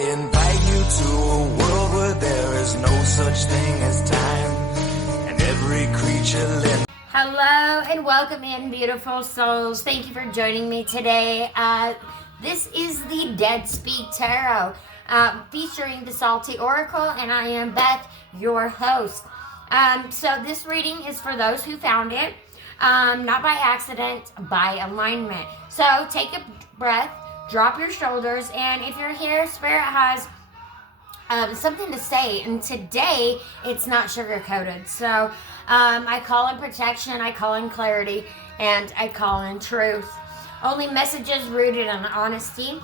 invite you to a world where there is no such thing as time, and every creature living. Hello and welcome in, beautiful souls. Thank you for joining me today. This is the Dead Speak Tarot, featuring the Salty Oracle, and I am Beth, your host. So this reading is for those who found it, not by accident, by alignment. So take a breath, drop your shoulders, and if you're here, Spirit has something to say, and today it's not sugar-coated. So I call in protection, I call in clarity, and I call in truth. Only messages rooted in honesty,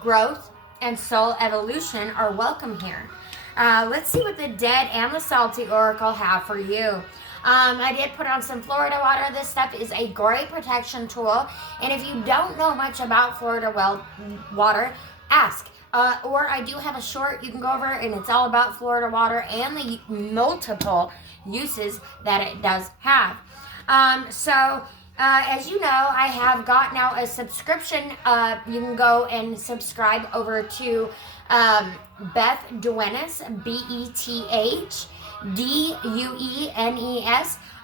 growth, and soul evolution are welcome here. Let's see what the Dead and the Salty Oracle have for you. I did put on some Florida water. This stuff is a great protection tool, and if you don't know much about Florida water, ask. Or I do have a short you can go over, and it's all about Florida water and the multiple uses that it does have. As you know, I have got now a subscription. You can go and subscribe over to Beth Duenas, Bethduenes,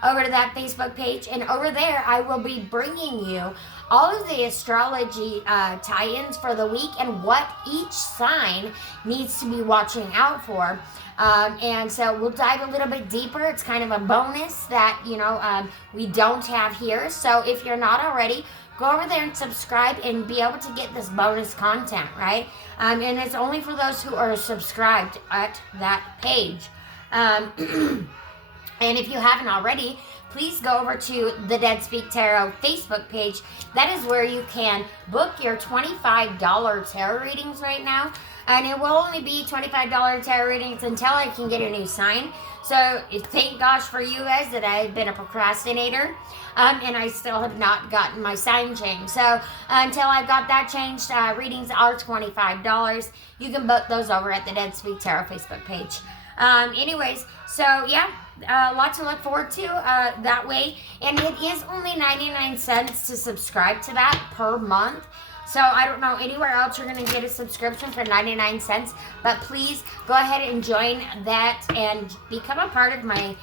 over to that Facebook page, and over there I will be bringing you all of the astrology tie-ins for the week and what each sign needs to be watching out for. And so we'll dive a little bit deeper. It's kind of a bonus that, we don't have here. So if you're not already, go over there and subscribe and be able to get this bonus content, right? And it's only for those who are subscribed at that page. And if you haven't already, please go over to the Dead Speak Tarot Facebook page. That is where you can book your $25 tarot readings right now. And it will only be $25 tarot readings until I can get a new sign. So thank gosh for you guys that I've been a procrastinator. And I still have not gotten my sign changed. So until I've got that changed, readings are $25. You can book those over at the Dead Speak Tarot Facebook page. Lots to look forward to that way. And it is only 99 cents to subscribe to that per month. So I don't know anywhere else you're going to get a subscription for 99 cents. But please go ahead and join that and become a part of my,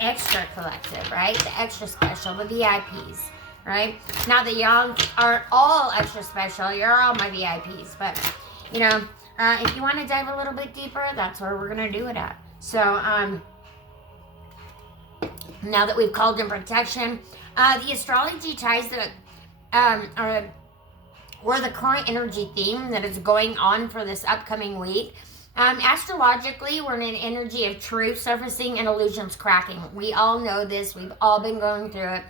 extra collective, right? The extra special, the VIPs, right? Not that y'all aren't all extra special. You're all my VIPs. But, if you want to dive a little bit deeper, that's where we're going to do it at. So, now that we've called in protection, the astrology ties that or the current energy theme that is going on for this upcoming week. Astrologically, we're in an energy of truth surfacing and illusions cracking. We all know this. We've all been going through it.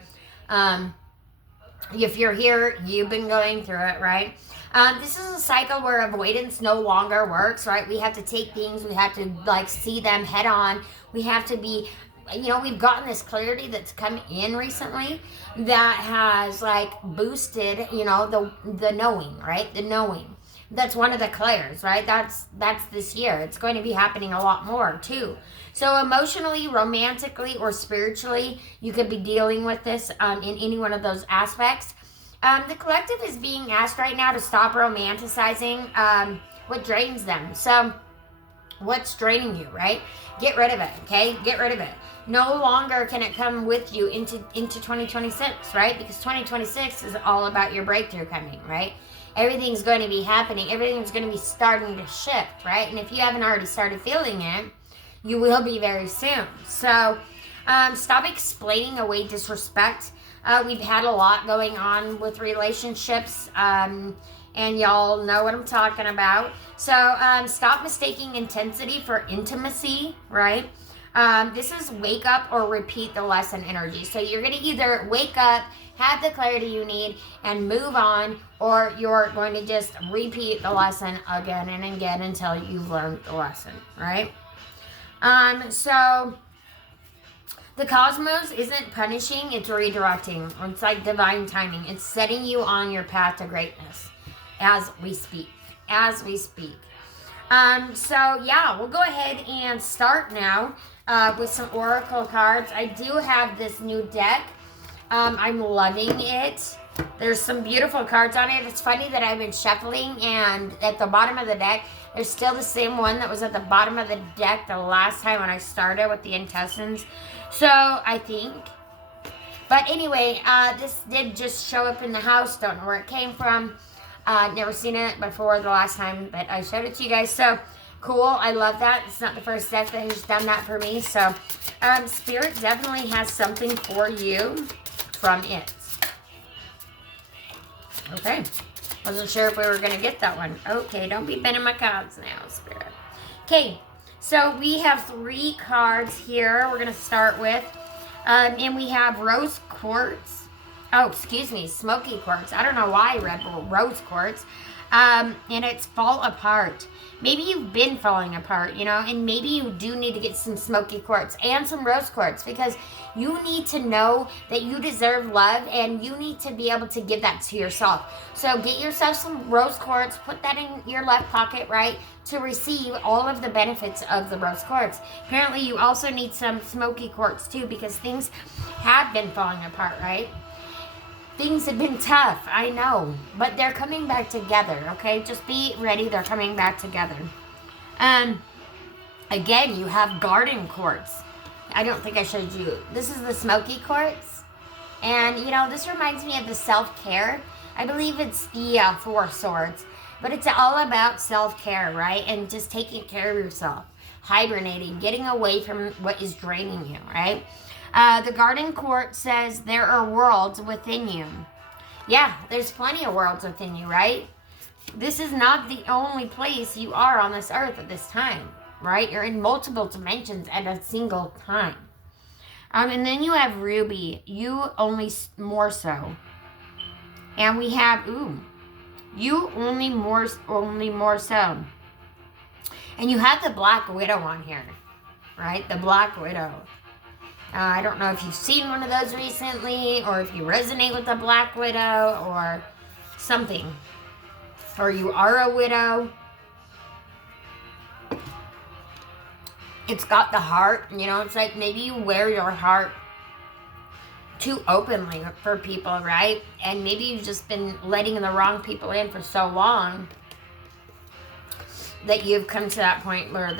If you're here, you've been going through it, right? This is a cycle where avoidance no longer works, right? We have to take things, we have to see them head on. We have to be, we've gotten this clarity that's come in recently that has boosted, the knowing, right? The knowing. That's one of the clairs, right? That's this year. It's going to be happening a lot more too. So emotionally, romantically, or spiritually, you could be dealing with this in any one of those aspects. The collective is being asked right now to stop romanticizing what drains them. So what's draining you, right? Get rid of it, okay? Get rid of it. No longer can it come with you into 2026, right? Because 2026 is all about your breakthrough coming, right? Everything's going to be happening. Everything's going to be starting to shift, right? And if you haven't already started feeling it, you will be very soon. So stop explaining away disrespect. We've had a lot going on with relationships, and y'all know what I'm talking about. So stop mistaking intensity for intimacy, right? This is wake up or repeat the lesson energy. So you're going to either wake up, have the clarity you need, and move on, or you're going to just repeat the lesson again and again until you've learned the lesson, right? So the cosmos isn't punishing, it's redirecting. It's like divine timing. It's setting you on your path to greatness as we speak. We'll go ahead and start now with some oracle cards. I do have this new deck. I'm loving it. There's some beautiful cards on it. It's funny that I've been shuffling, and at the bottom of the deck, there's still the same one that was at the bottom of the deck the last time when I started with the intestines. So, I think. But anyway, this did just show up in the house. Don't know where it came from. Never seen it before the last time, but I showed it to you guys. So, cool. I love that. It's not the first deck that has done that for me. So, Spirit definitely has something for you from it. Okay. Wasn't sure if we were going to get that one. Okay, don't be bending my cards now, Spirit. Okay, so we have 3 cards here we're going to start with. And we have rose quartz. Oh, excuse me, smoky quartz. I don't know why I read rose quartz. And it's fall apart. Maybe you've been falling apart, you know, and maybe you do need to get some smoky quartz and some rose quartz, because you need to know that you deserve love, and you need to be able to give that to yourself. So get yourself some rose quartz, put that in your left pocket, right, to receive all of the benefits of the rose quartz. Apparently, you also need some smoky quartz too, because things have been falling apart, right? Things have been tough, I know, but they're coming back together, okay? Just be ready, they're coming back together. Again, you have garden quartz. I don't think I showed you. This is the smoky quartz. And, you know, this reminds me of the self-care. I believe it's, yeah, 4 swords. But it's all about self-care, right? And just taking care of yourself. Hibernating, getting away from what is draining you, right? The garden quartz says there are worlds within you. Yeah, there's plenty of worlds within you, right? This is not the only place you are on this earth at this time, right? You're in multiple dimensions at a single time. And then you have ruby. You only more so. And we have, you only more so. And you have the Black Widow on here, right? The Black Widow. I don't know if you've seen one of those recently, or if you resonate with the Black Widow, or something. Or you are a widow. It's got the heart, you know, it's like maybe you wear your heart too openly for people, right? And maybe you've just been letting the wrong people in for so long that you've come to that point where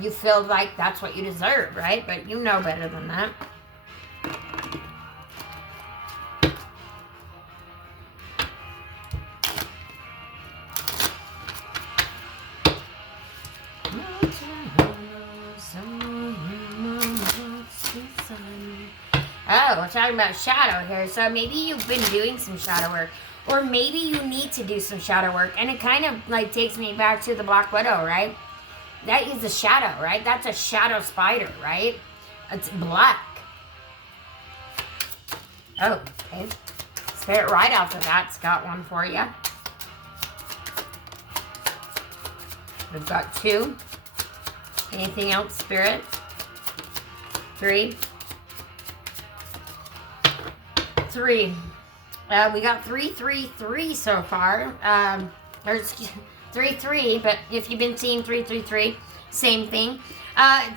you feel like that's what you deserve, right? But you know better than that. Oh, we're talking about shadow here. So maybe you've been doing some shadow work. Or maybe you need to do some shadow work. And it kind of like takes me back to the Black Widow, right? That is a shadow, right? That's a shadow spider, right? It's black. Oh, okay. Spirit right off the bat's got one for you. We've got 2. Anything else, Spirit? 3. 3. We got 3, 3, 3 so far. There's 3, 3, but if you've been seeing 3, 3, 3, same thing.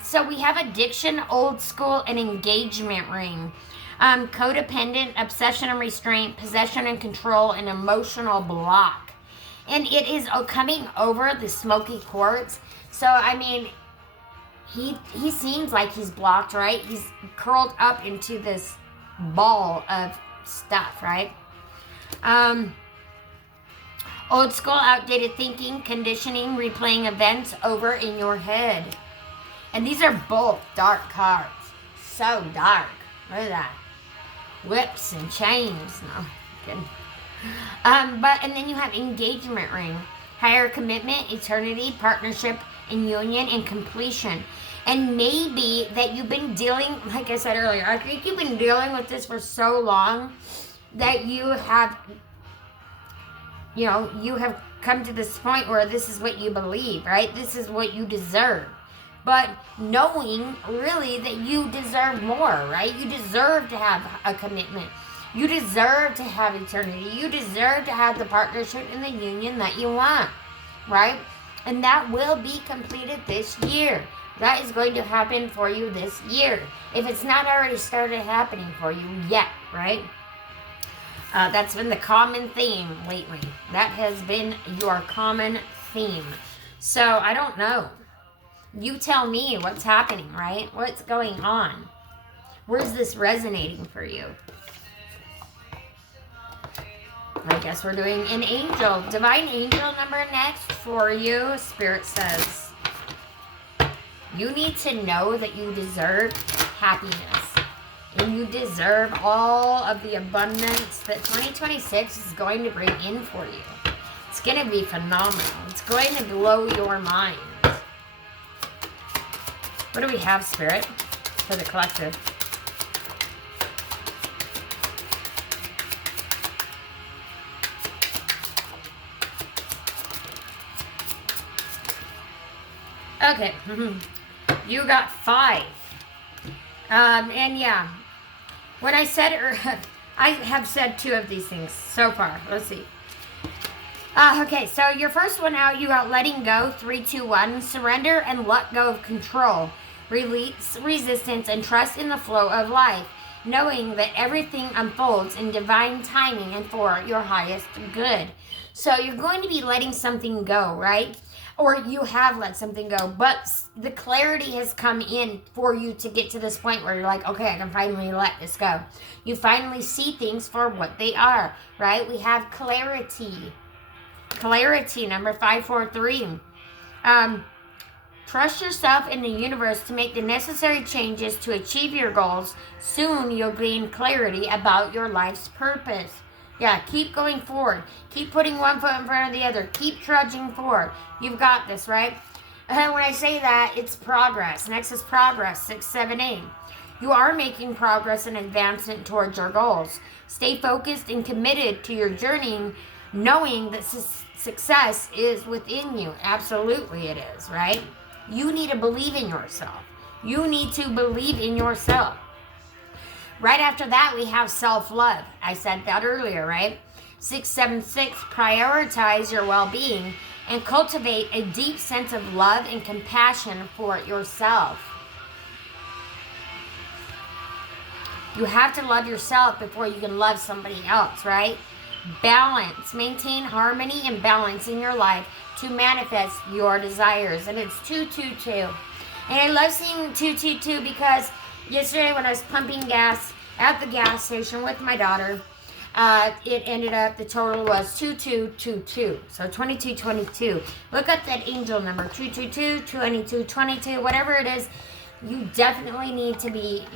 So we have addiction, old school, and engagement ring. Codependent, obsession and restraint, possession and control, and emotional block. And it is coming over the smoky quartz. So, I mean, he seems like he's blocked, right? He's curled up into this ball of stuff, right? Old school, outdated thinking, conditioning, replaying events over in your head. And these are both dark cards. So dark. Look at that. Whips and chains. No, kidding. And then you have engagement ring. Higher commitment, eternity, partnership, and union, and completion. And maybe that you've been dealing, like I said earlier, I think you've been dealing with this for so long that you have come to this point where this is what you believe, right? This is what you deserve. But knowing really that you deserve more, right? You deserve to have a commitment. You deserve to have eternity. You deserve to have the partnership and the union that you want, right? And that will be completed this year. That is going to happen for you this year. If it's not already started happening for you yet, right? That's been the common theme lately. That has been your common theme. So I don't know. You tell me what's happening, right? What's going on? Where's this resonating for you? I guess we're doing an angel. Divine angel number next for you. Spirit says, you need to know that you deserve happiness. And you deserve all of the abundance that 2026 is going to bring in for you. It's going to be phenomenal. It's going to blow your mind. What do we have, Spirit, for the collective? Okay, you got 5. And yeah, when I said, I have said 2 of these things so far. Let's see. Okay, so your first one out, you got letting go, 3, 2, 1. Surrender and let go of control. Release resistance and trust in the flow of life, knowing that everything unfolds in divine timing and for your highest good. So you're going to be letting something go, right? Or you have let something go, but the clarity has come in for you to get to this point where you're like, okay, I can finally let this go. You finally see things for what they are, right? We have clarity. Clarity, number 543. Trust yourself in the universe to make the necessary changes to achieve your goals. Soon you'll gain clarity about your life's purpose. Yeah, keep going forward. Keep putting one foot in front of the other. Keep trudging forward. You've got this, right? And when I say that, it's progress. Next is progress, 6, 7, 8. You are making progress and advancement towards your goals. Stay focused and committed to your journey, knowing that success is within you. Absolutely it is, right? You need to believe in yourself. You need to believe in yourself. Right after that, we have self-love. I said that earlier, right? 6, 7, 6, prioritize your well-being and cultivate a deep sense of love and compassion for yourself. You have to love yourself before you can love somebody else, right? Balance. Maintain harmony and balance in your life to manifest your desires. And it's 222. And I love seeing 222 because yesterday when I was pumping gas at the gas station with my daughter, it ended up, the total was 2222. So 2222. Look up that angel number, 222, 2222, whatever it is. You definitely need to be,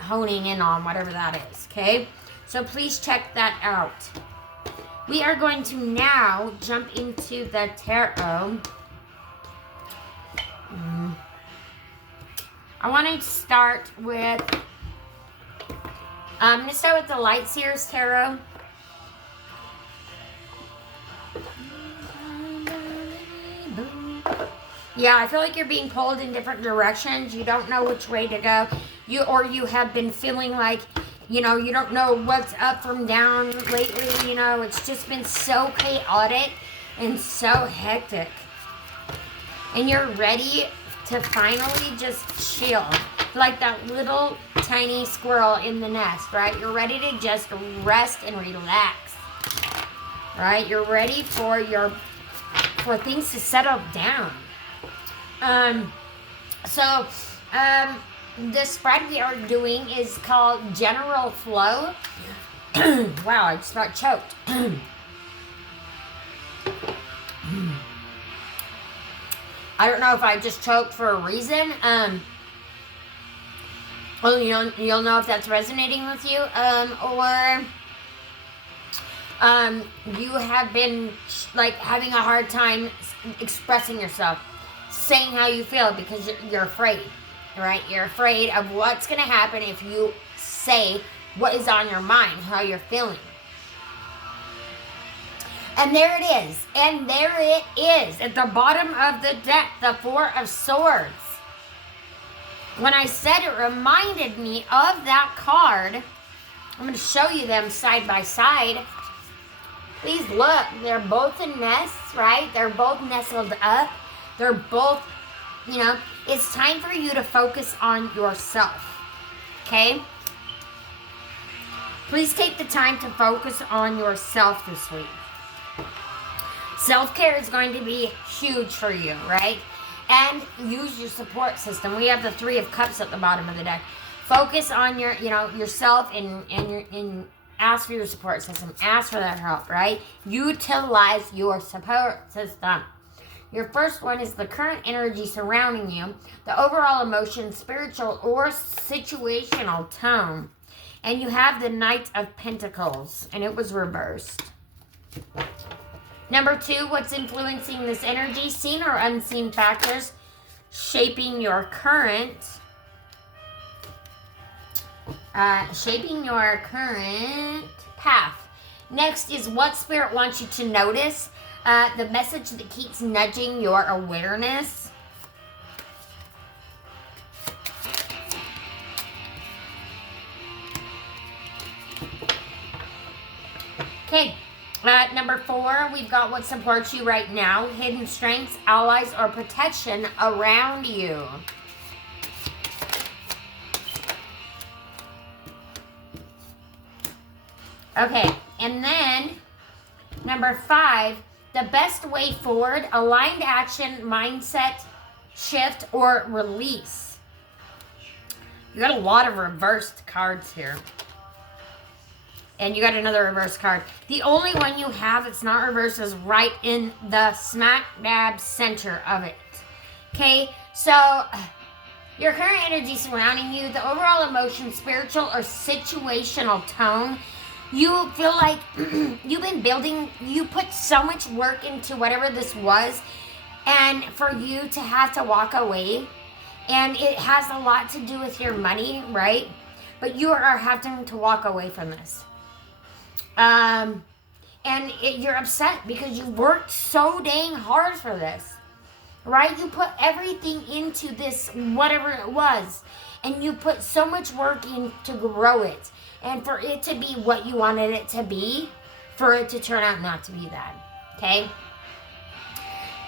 honing in on whatever that is, okay? So please check that out. We are going to now jump into the tarot. I want to start with, I'm going to start with the Light Seers Tarot. Yeah, I feel like you're being pulled in different directions. You don't know which way to go. You have been feeling like, you don't know what's up from down lately. It's just been so chaotic and so hectic. And you're ready to finally just chill. Like that little tiny squirrel in the nest, right? You're ready to just rest and relax. Right? You're ready for things to settle down. The spread we are doing is called General Flow. Wow, I just got choked. I don't know if I just choked for a reason. Well, you'll know if that's resonating with you, or you have been like having a hard time expressing yourself, saying how you feel because you're afraid, right? You're afraid of what's going to happen if you say what is on your mind, how you're feeling. And there it is. And there it is. At the bottom of the deck, the Four of Swords. When I said it reminded me of that card, I'm going to show you them side by side. Please look. They're both in nests, right? They're both nestled up. They're both, it's time for you to focus on yourself. Okay? Please take the time to focus on yourself this week. Self-care is going to be huge for you, right? And use your support system. We have the Three of Cups at the bottom of the deck. Focus on your, yourself and ask for your support system. Ask for that help, right? Utilize your support system. Your first one is the current energy surrounding you, the overall emotion, spiritual or situational tone. And you have the Knight of Pentacles, and it was reversed. Number 2, what's influencing this energy? Seen or unseen factors shaping your current path. Next is what Spirit wants you to notice. The message that keeps nudging your awareness. Okay. Number 4, we've got what supports you right now. Hidden strengths, allies, or protection around you. Okay, and then number 5, the best way forward, aligned action, mindset, shift, or release. You got a lot of reversed cards here. And you got another reverse card. The only one you have that's not reversed is right in the smack dab center of it. Okay, so your current energy surrounding you, the overall emotion, spiritual or situational tone, you feel like you've been building, you put so much work into whatever this was, and for you to have to walk away, and it has a lot to do with your money, right? But you are having to walk away from this. You're upset because you worked so dang hard for this, right? You put everything into this, whatever it was, and you put so much work in to grow it, and for it to be what you wanted it to be, for it to turn out not to be that, okay?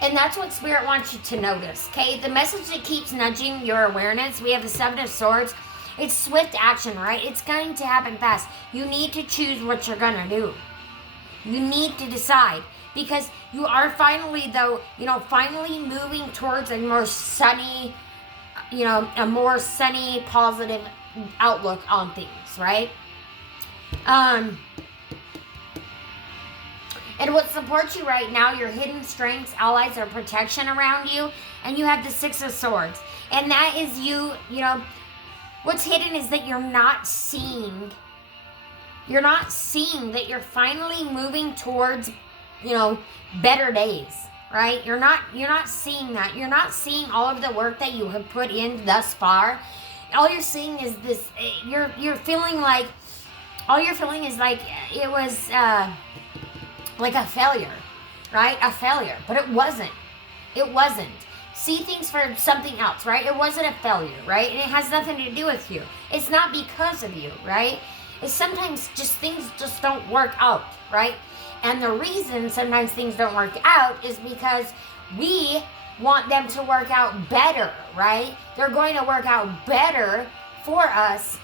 And that's what Spirit wants you to notice, okay? The message that keeps nudging your awareness, we have the Seven of Swords. It's swift action, right? It's going to happen fast. You need to choose what you're going to do. You need to decide. Because you are finally, though, finally moving towards a more sunny, positive outlook on things, right? And what supports you right now, your hidden strengths, allies, or protection around you. And you have the Six of Swords. And that is you, what's hidden is that you're not seeing that you're finally moving towards, better days, right? You're not seeing that. You're not seeing all of the work that you have put in thus far. All you're seeing is this, you're feeling like, all you're feeling is like it was like a failure, right? A failure, but it wasn't. It wasn't. See things for something else, right? It wasn't a failure, right? And it has nothing to do with you. It's not because of you, right? It's sometimes just things just don't work out, right? And the reason sometimes things don't work out is because we want them to work out better, right? They're going to work out better for us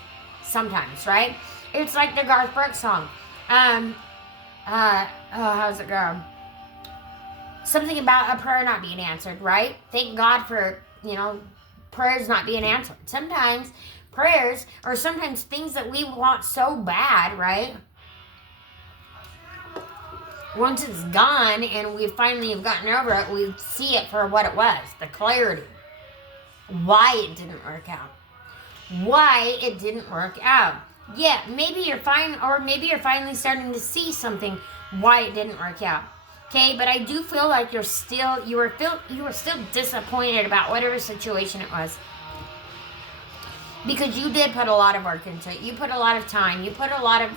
sometimes, right? It's like the Garth Brooks song. How's it go? Something about a prayer not being answered, right? Thank God for, prayers not being answered. Sometimes prayers, or sometimes things that we want so bad, right? Once it's gone and we finally have gotten over it, we see it for what it was, the clarity. Why it didn't work out. Why it didn't work out. Yeah, maybe you're fine, or maybe you're finally starting to see something why it didn't work out. Okay, but I do feel like you were still disappointed about whatever situation it was. Because you did put a lot of work into it. You put a lot of time. You put a lot of,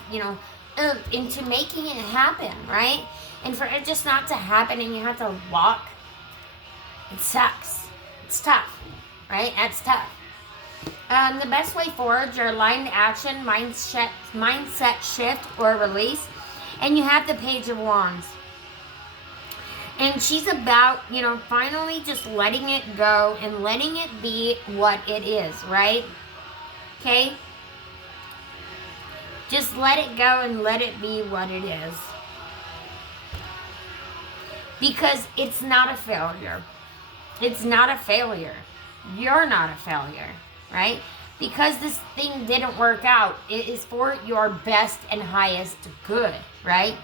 into making it happen, right? And for it just not to happen and you have to walk, it sucks. It's tough, right? That's tough. The best way forward, your aligned action, mindset shift, or release. And you have the Page of Wands. And she's about, finally just letting it go and letting it be what it is, right? Okay? Just let it go and let it be what it is. Because it's not a failure. It's not a failure. You're not a failure, right? Because this thing didn't work out, it is for your best and highest good, right?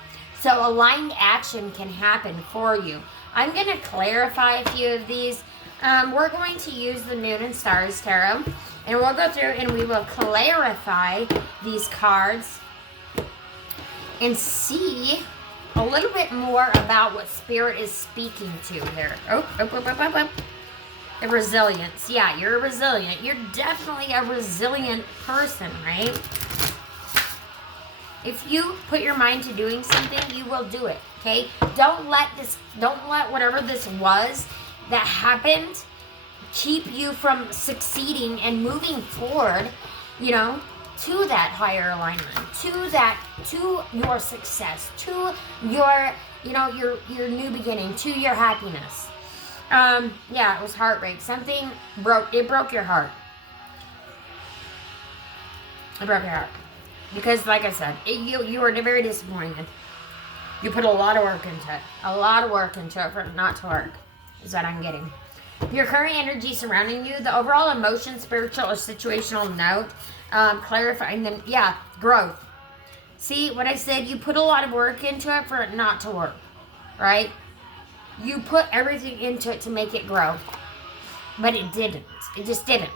So aligned action can happen for you. I'm going to clarify a few of these. We're going to use the Moon and Stars Tarot, and we'll go through and we will clarify these cards and see a little bit more about what Spirit is speaking to here. The resilience. Yeah, you're resilient. You're definitely a resilient person, right? If you put your mind to doing something, you will do it, okay? Don't let whatever this was that happened keep you from succeeding and moving forward, you know, to that higher alignment, to your success, to your, you know, your new beginning, to your happiness. Yeah, it was heartbreak. Something broke your heart. It broke your heart. Because, like I said, you were very disappointed. You put a lot of work into it. A lot of work into it for it not to work, is what I'm getting. Your current energy surrounding you, the overall emotion, spiritual, or situational note, clarifying them. Yeah, growth. See what I said? You put a lot of work into it for it not to work, right? You put everything into it to make it grow, but it didn't. It just didn't.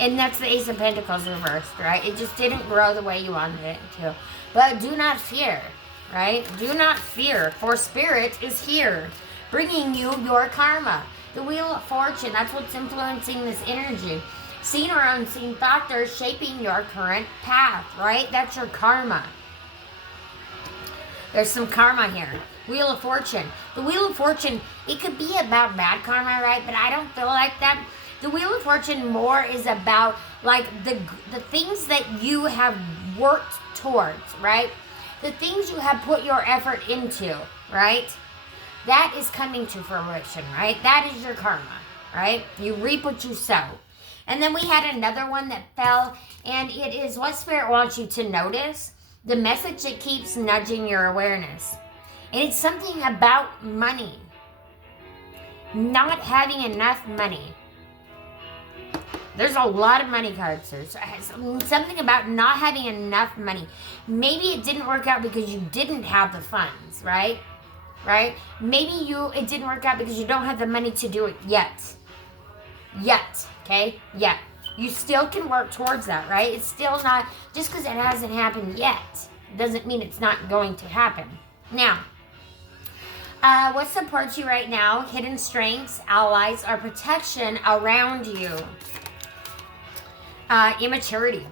And that's the Ace of Pentacles reversed, right? It just didn't grow the way you wanted it to. But do not fear, right? Do not fear, for Spirit is here, bringing you your karma. The Wheel of Fortune, that's what's influencing this energy. Seen or unseen factors shaping your current path, right? That's your karma. There's some karma here. Wheel of Fortune. The Wheel of Fortune, it could be about bad karma, right? But I don't feel like that. The Wheel of Fortune more is about like the things that you have worked towards, right? The things you have put your effort into, right? That is coming to fruition, right? That is your karma, right? You reap what you sow. And then we had another one that fell, and it is what Spirit wants you to notice. The message that keeps nudging your awareness. And it's something about money. Not having enough money. There's a lot of money cards here. So something about not having enough money. Maybe it didn't work out because you didn't have the funds, right? Right? Maybe it didn't work out because you don't have the money to do it yet. Yet, okay? Yet. You still can work towards that, right? It's still not, just because it hasn't happened yet, doesn't mean it's not going to happen. Now, what supports you right now? Hidden strengths, allies, or protection around you. Immaturity.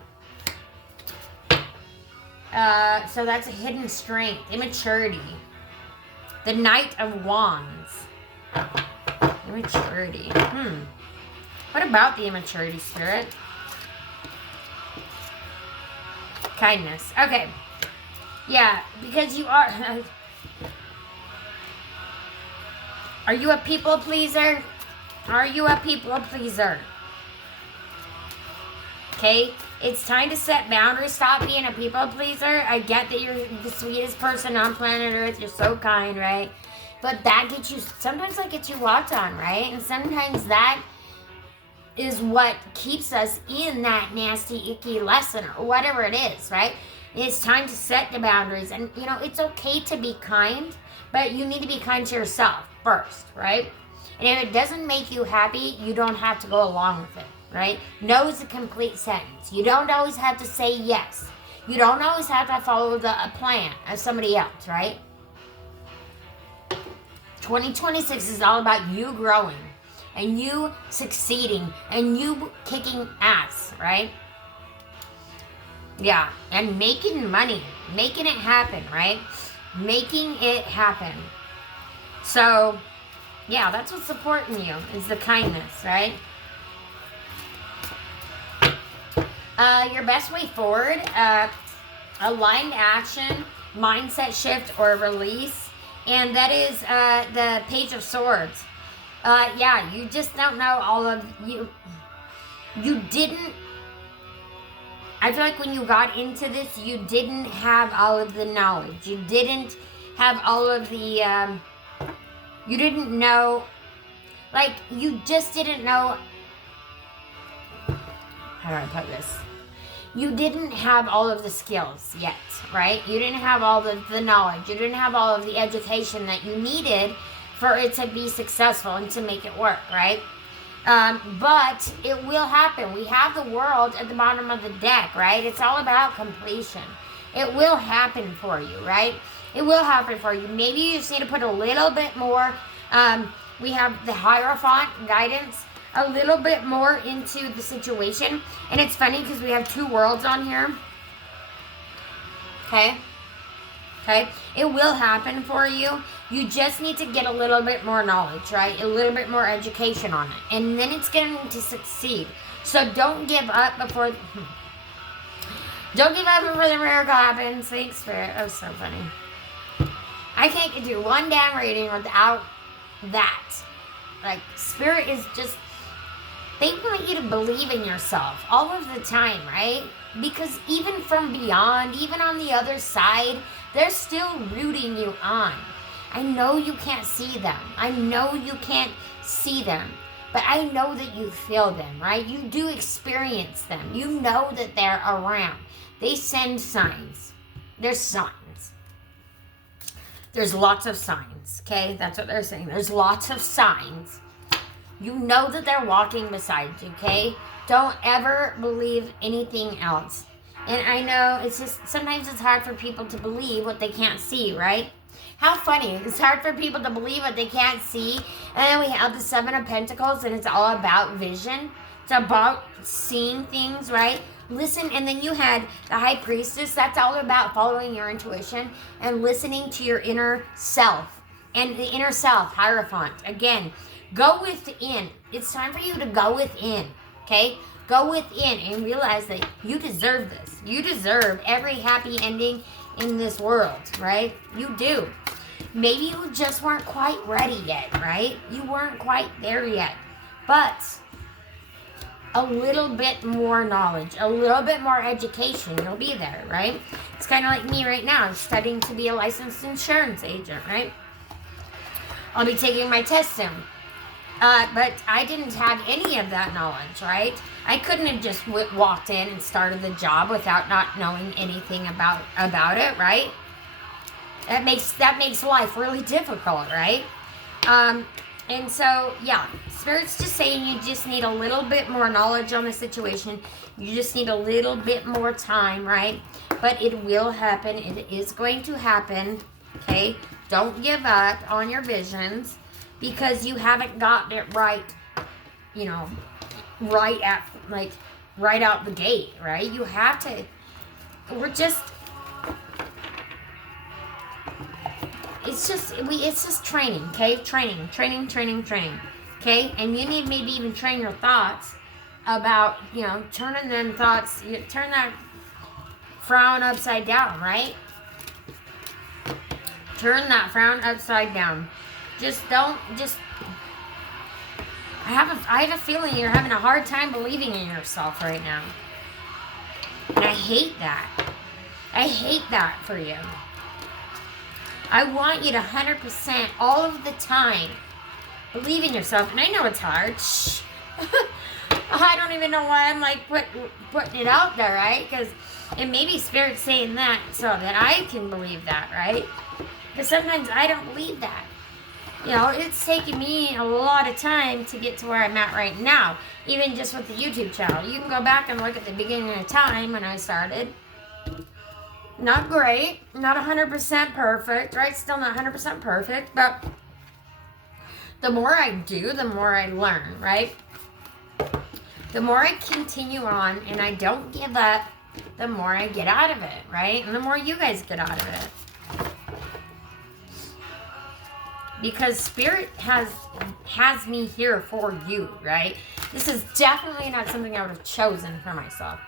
So that's a hidden strength. Immaturity. The Knight of Wands. Immaturity. What about the immaturity, Spirit? Kindness. Okay. Yeah, because you are... Are you a people pleaser? Are you a people pleaser? Okay? It's time to set boundaries. Stop being a people pleaser. I get that you're the sweetest person on planet Earth. You're so kind, right? But that gets you... Sometimes that gets you walked on, right? And sometimes that is what keeps us in that nasty, icky lesson or whatever it is, right? It's time to set the boundaries. And, you know, it's okay to be kind, but you need to be kind to yourself first, right? And if it doesn't make you happy, you don't have to go along with it, right? No is a complete sentence. You don't always have to say yes. You don't always have to follow a plan of somebody else, right? 2026 is all about you growing and you succeeding and you kicking ass, right? Yeah, and making money, making it happen, right? Making it happen. So, yeah, that's what's supporting you, is the kindness, right? Your best way forward, aligned action, mindset shift, or release. And that is the Page of Swords. Yeah, you just don't know all of you. You didn't I feel like when you got into this, you didn't have all of the knowledge. You didn't have all of the, you didn't know, like, you just didn't know, how do I put this? You didn't have all of the skills yet, right? You didn't have all the knowledge. You didn't have all of the education that you needed for it to be successful and to make it work, right? But it will happen. We have the world at the bottom of the deck, right? It's all about completion. It will happen for you, right? It will happen for you. Maybe you just need to put a little bit more, we have the Hierophant guidance, a little bit more into the situation. And it's funny because we have two worlds on here. Okay? Okay? It will happen for you. You just need to get a little bit more knowledge, right? A little bit more education on it. And then it's going to succeed. So don't give up before... Don't give up before the miracle happens. Thanks, Spirit. That was so funny. I can't do one damn reading without that. Like, Spirit is just... They want you to believe in yourself all of the time, right? Because even from beyond, even on the other side, they're still rooting you on. I know you can't see them. I know you can't see them. But I know that you feel them, right? You do experience them. You know that they're around. They send signs. There's signs. There's lots of signs, okay? That's what they're saying. There's lots of signs. You know that they're walking beside you, okay? Don't ever believe anything else. And I know it's just, sometimes it's hard for people to believe what they can't see, right? How funny. It's hard for people to believe what they can't see. And then we have the Seven of Pentacles, and it's all about vision. It's about seeing things, right? Listen, and then you had the High Priestess. That's all about following your intuition and listening to your inner self. And the inner self, Hierophant, again, go within. It's time for you to go within, okay? Go within and realize that you deserve this. You deserve every happy ending in this world, right? You do. Maybe you just weren't quite ready yet, right? You weren't quite there yet. But a little bit more knowledge, a little bit more education, you'll be there, right? It's kind of like me right now. I'm studying to be a licensed insurance agent, right? I'll be taking my test soon. But I didn't have any of that knowledge, right? I couldn't have just walked in and started the job without not knowing anything about it, right? That makes life really difficult, right? And so, yeah, Spirit's just saying you just need a little bit more knowledge on the situation. You just need a little bit more time, right? But it will happen. It is going to happen, okay? Don't give up on your visions because you haven't gotten it right, you know, right out the gate, right? You have to, it's just training, okay? Training, okay? And you need maybe even train your thoughts about, you know, turn that frown upside down, right? Turn that frown upside down. I have a feeling you're having a hard time believing in yourself right now. And I hate that. I hate that for you. I want you to 100% all of the time believe in yourself. And I know it's hard. Shh. I don't even know why I'm like putting it out there, right? Because it may be Spirit saying that so that I can believe that, right? Because sometimes I don't believe that. You know, it's taken me a lot of time to get to where I'm at right now. Even just with the YouTube channel. You can go back and look at the beginning of time when I started. Not great. Not 100% perfect, right? Still not 100% perfect. But the more I do, the more I learn, right? The more I continue on and I don't give up, the more I get out of it, right? And the more you guys get out of it. Because Spirit has me here for you, right? This is definitely not something I would have chosen for myself.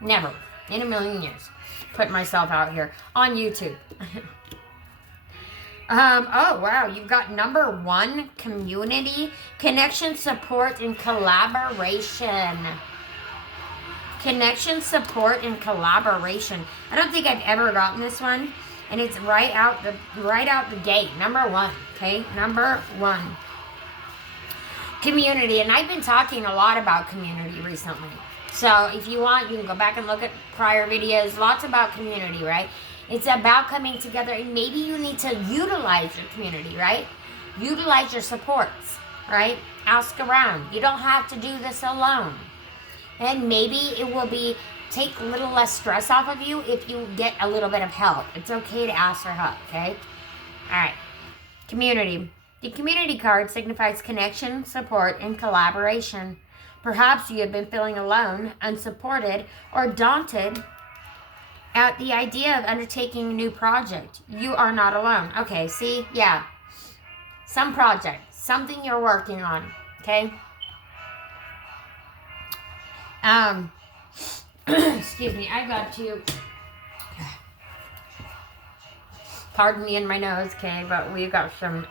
Never. In a million years. Put myself out here on YouTube. Oh, wow. You've got number 1, community, connection, support, and collaboration. Connection, support, and collaboration. I don't think I've ever gotten this one, and it's right out the gate. Number 1. Okay, number 1. Community, and I've been talking a lot about community recently. So if you want, you can go back and look at prior videos. Lots about community, right? It's about coming together, and maybe you need to utilize your community, right? Utilize your supports, right? Ask around. You don't have to do this alone. And maybe it will take a little less stress off of you if you get a little bit of help. It's okay to ask for help, okay? All right. Community. The community card signifies connection, support, and collaboration. Perhaps you have been feeling alone, unsupported, or daunted at the idea of undertaking a new project. You are not alone. Okay, see? Yeah. Some project. Something you're working on. Okay? Excuse me. I got to... Pardon me in my nose, okay? But we've got some...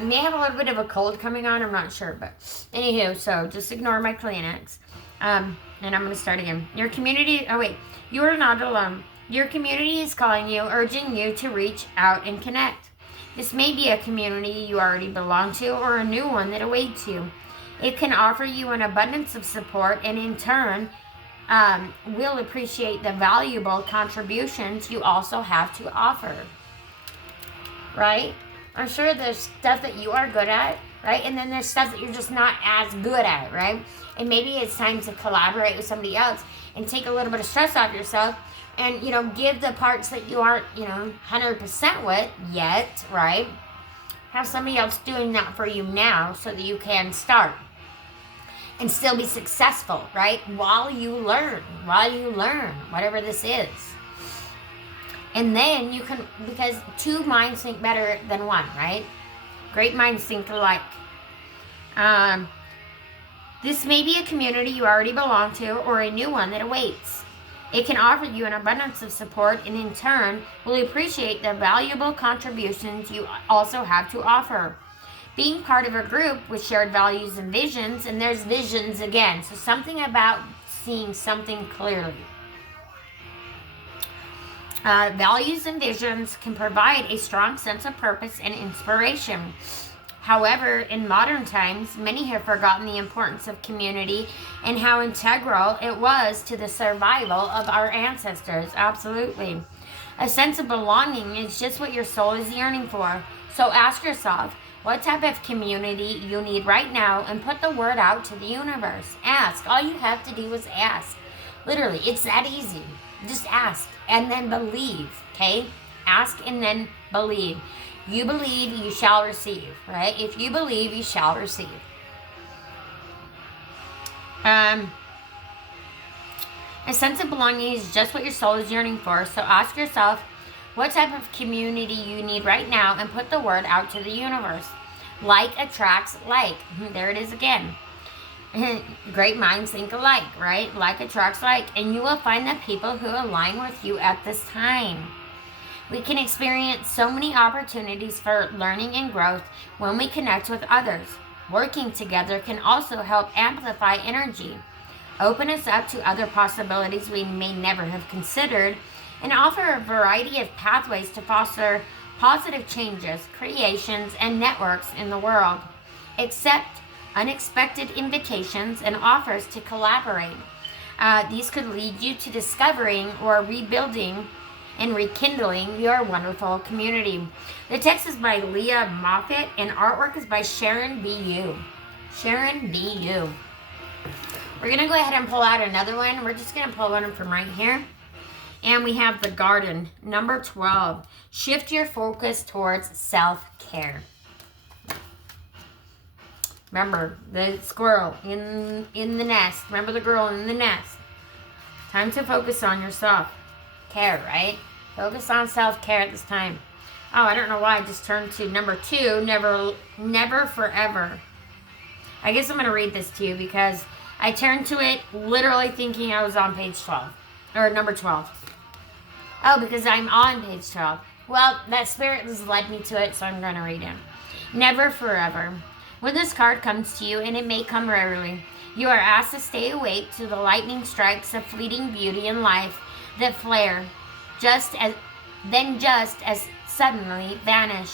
may have a little bit of a cold coming on. I'm not sure. But anywho, so just ignore my Kleenex. And I'm going to start again. Your community... oh, wait. You are not alone. Your community is calling you, urging you to reach out and connect. This may be a community you already belong to or a new one that awaits you. It can offer you an abundance of support and in turn will appreciate the valuable contributions you also have to offer. Right? I'm sure there's stuff that you are good at, right? And then there's stuff that you're just not as good at, right? And maybe it's time to collaborate with somebody else and take a little bit of stress off yourself and, give the parts that you aren't, 100% with yet, right? Have somebody else doing that for you now so that you can start and still be successful, right? While you learn, whatever this is. And then you can, because 2 minds think better than 1, right? Great minds think alike. This may be a community you already belong to or a new one that awaits. It can offer you an abundance of support and in turn will appreciate the valuable contributions you also have to offer. Being part of a group with shared values and visions, and there's visions again, so something about seeing something clearly. Values and visions can provide a strong sense of purpose and inspiration. However, in modern times, many have forgotten the importance of community and how integral it was to the survival of our ancestors. Absolutely. A sense of belonging is just what your soul is yearning for. So ask yourself what type of community you need right now and put the word out to the universe. Ask. All you have to do is ask. Literally, it's that easy. Just ask and then believe, okay? Ask and then believe. You believe, you shall receive, right? If you believe, you shall receive. A sense of belonging is just what your soul is yearning for. So ask yourself what type of community you need right now and put the word out to the universe. Like attracts like. There it is again. Great minds think alike, right? Like attracts like. And you will find the people who align with you at this time. We can experience so many opportunities for learning and growth when we connect with others. Working together can also help amplify energy, open us up to other possibilities we may never have considered, and offer a variety of pathways to foster positive changes, creations, and networks in the world. Accept unexpected invitations and offers to collaborate. These could lead you to discovering or rebuilding and rekindling your wonderful community. The text is by Leah Moffitt and artwork is by Sharon B.U. Sharon B.U. We're going to go ahead and pull out another one. We're just going to pull one from right here. And we have the Garden, number 12. Shift your focus towards self-care. Remember, the squirrel in the nest. Remember the girl in the nest. Time to focus on yourself. Care, right? Focus on self-care at this time. Oh, I don't know why I just turned to number 2, never forever. I guess I'm going to read this to you because I turned to it literally thinking I was on page 12. Or number 12. Oh, because I'm on page 12. Well, that spirit has led me to it, so I'm going to read it. Never forever. When this card comes to you, and it may come rarely, you are asked to stay awake to the lightning strikes of fleeting beauty in life that flare, just as suddenly vanish.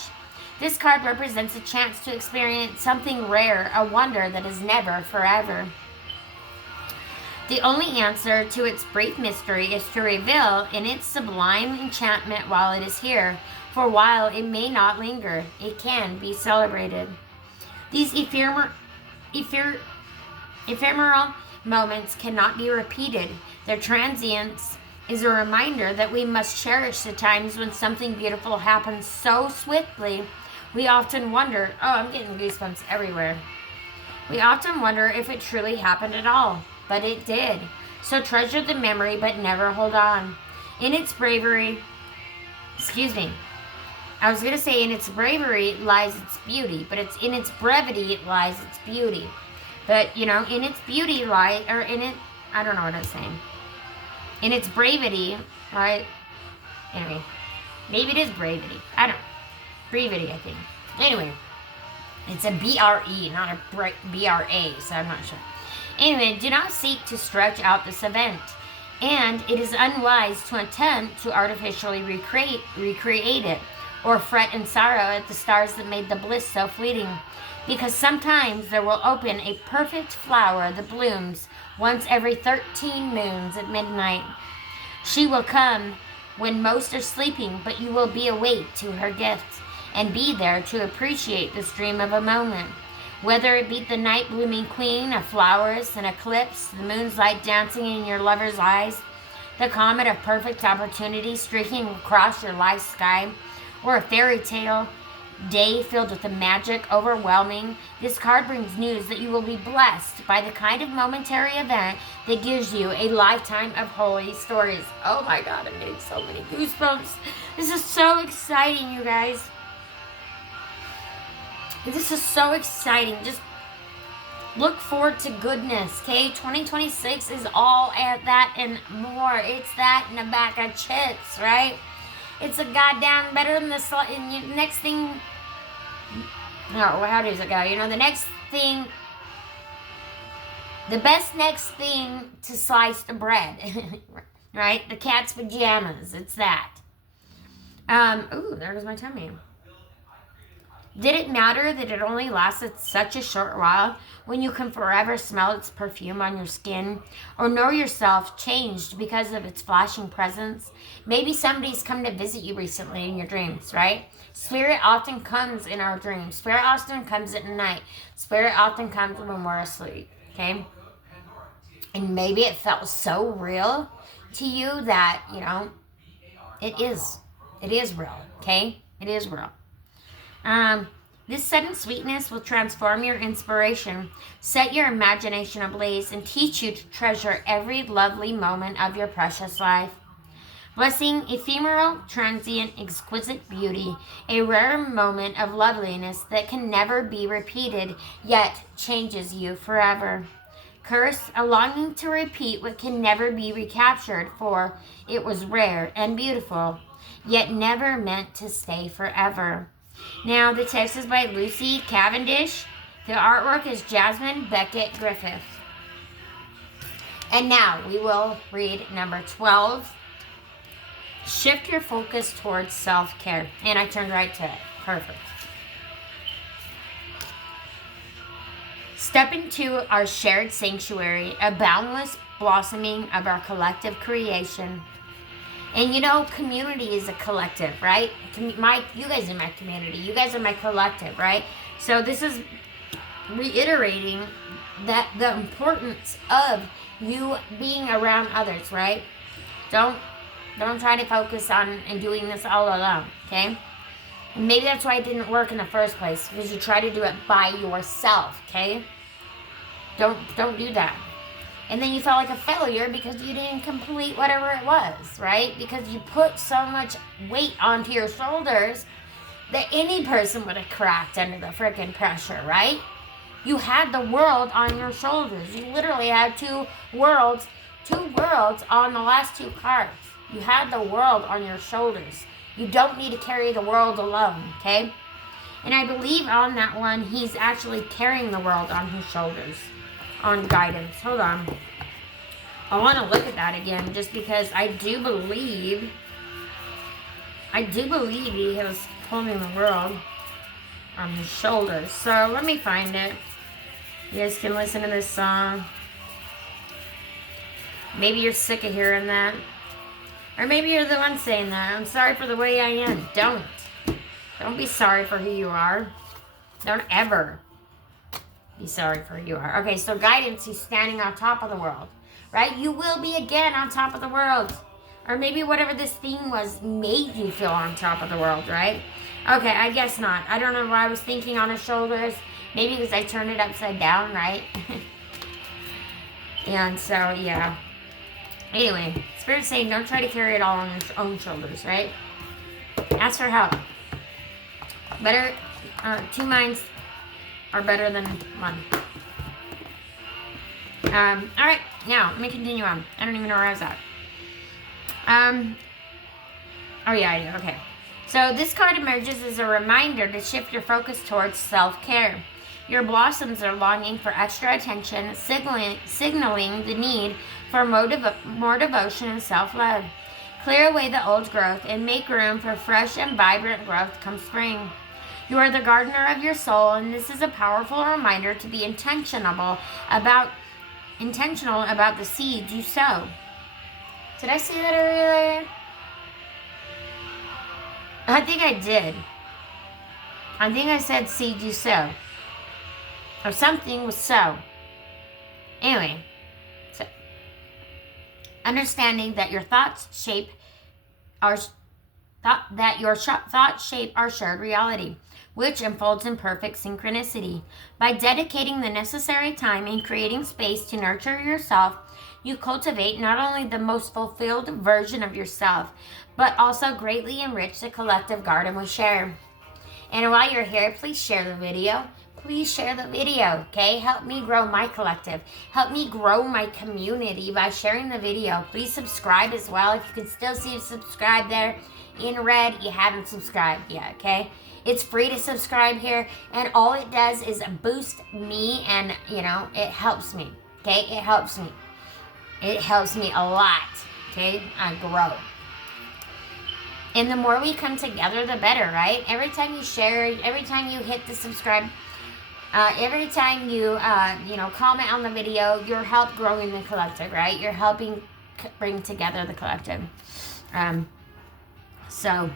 This card represents a chance to experience something rare, a wonder that is never forever. The only answer to its brief mystery is to reveal in its sublime enchantment while it is here, for while it may not linger, it can be celebrated. These ephemeral moments cannot be repeated. Their transience is a reminder that we must cherish the times when something beautiful happens so swiftly. We often wonder, I'm getting goosebumps everywhere. We often wonder if it truly happened at all, but it did. So treasure the memory, but never hold on. In its bravery lies its beauty, but it's in its brevity lies its beauty. But, in its beauty I don't know what I'm saying. In its brevity, right? Anyway, maybe it is brevity. I don't know. Brevity, I think. Anyway, it's a B-R-E, not a B-R-A, so I'm not sure. Anyway, do not seek to stretch out this event. And it is unwise to attempt to artificially recreate it, or fret and sorrow at the stars that made the bliss so fleeting. Because sometimes there will open a perfect flower that blooms once every 13 moons at midnight. She will come when most are sleeping, but you will be awake to her gifts and be there to appreciate this dream of a moment. Whether it be the night blooming queen of flowers, an eclipse, the moon's light dancing in your lover's eyes, the comet of perfect opportunity streaking across your life's sky, or a fairy tale day filled with the magic overwhelming, this card brings news that you will be blessed by the kind of momentary event that gives you a lifetime of holy stories. Oh my God, I'm getting so many goosebumps. This is so exciting, you guys. This is so exciting. Just look forward to goodness, okay? 2026 is all at that and more. It's that and a bag of chips, right? It's a goddamn better than the next thing. No, how does it go? The next thing, the best next thing to slice the bread, right? The cat's pajamas. It's that. There goes my tummy. Did it matter that it only lasted such a short while when you can forever smell its perfume on your skin or know yourself changed because of its flashing presence? Maybe somebody's come to visit you recently in your dreams, right? Spirit often comes in our dreams. Spirit often comes at night. Spirit often comes when we're asleep, okay? And maybe it felt so real to you that, it is real, okay? It is real. This sudden sweetness will transform your inspiration, set your imagination ablaze, and teach you to treasure every lovely moment of your precious life. Blessing ephemeral, transient, exquisite beauty, a rare moment of loveliness that can never be repeated, yet changes you forever. Curse, a longing to repeat what can never be recaptured, for it was rare and beautiful, yet never meant to stay forever. Now, the text is by Lucy Cavendish. The artwork is Jasmine Beckett Griffith. And now we will read number 12. Shift your focus towards self-care. And I turned right to it. Perfect. Step into our shared sanctuary, a boundless blossoming of our collective creation. And community is a collective, right? You guys are my community. You guys are my collective, right? So this is reiterating that the importance of you being around others, right? Don't try to focus on and doing this all alone, okay? And maybe that's why it didn't work in the first place, because you try to do it by yourself, okay? Don't do that. And then you felt like a failure because you didn't complete whatever it was, right? Because you put so much weight onto your shoulders that any person would have cracked under the freaking pressure, right? You had the world on your shoulders. You literally had two worlds on the last two cards. You had the world on your shoulders. You don't need to carry the world alone, okay? And I believe on that one, he's actually carrying the world on his shoulders. On guidance. Hold on. I want to look at that again just because I do believe he was holding the world on his shoulders. So let me find it. You guys can listen to this song. Maybe you're sick of hearing that. Or maybe you're the one saying that. I'm sorry for the way I am. Don't be sorry for who you are. Don't ever be sorry for who you are. Okay, so guidance, he's standing on top of the world. Right? You will be again on top of the world. Or maybe whatever this theme was made you feel on top of the world, right? Okay, I guess not. I don't know why I was thinking on his shoulders. Maybe because I turned it upside down, right? And so, yeah. Anyway, Spirit's saying don't try to carry it all on your own shoulders, right? Ask for help. Better, two minds are better than one. All right, now let me continue on. I don't even know where I was at. Oh yeah, I do. Okay. So this card emerges as a reminder to shift your focus towards self-care. Your blossoms are longing for extra attention, signaling the need for more devotion and self-love. Clear away the old growth and make room for fresh and vibrant growth come spring. You are the gardener of your soul, and this is a powerful reminder to be intentional about the seeds you sow. Did I say that earlier? I think I did. I think I said seed you sow. Or something was sow. Anyway, so understanding that your thoughts shape our shared reality, which unfolds in perfect synchronicity. By dedicating the necessary time and creating space to nurture yourself, you cultivate not only the most fulfilled version of yourself, but also greatly enrich the collective garden we share. And while you're here, please share the video. Please share the video, okay? Help me grow my collective. Help me grow my community by sharing the video. Please subscribe as well. If you can still see subscribe there in red, you haven't subscribed yet, okay? It's free to subscribe here, and all it does is boost me, and, it helps me, okay? It helps me. It helps me a lot, okay? I grow. And the more we come together, the better, right? Every time you share, every time you hit the subscribe, every time you, comment on the video, you're help growing the collective, right? You're helping bring together the collective. So,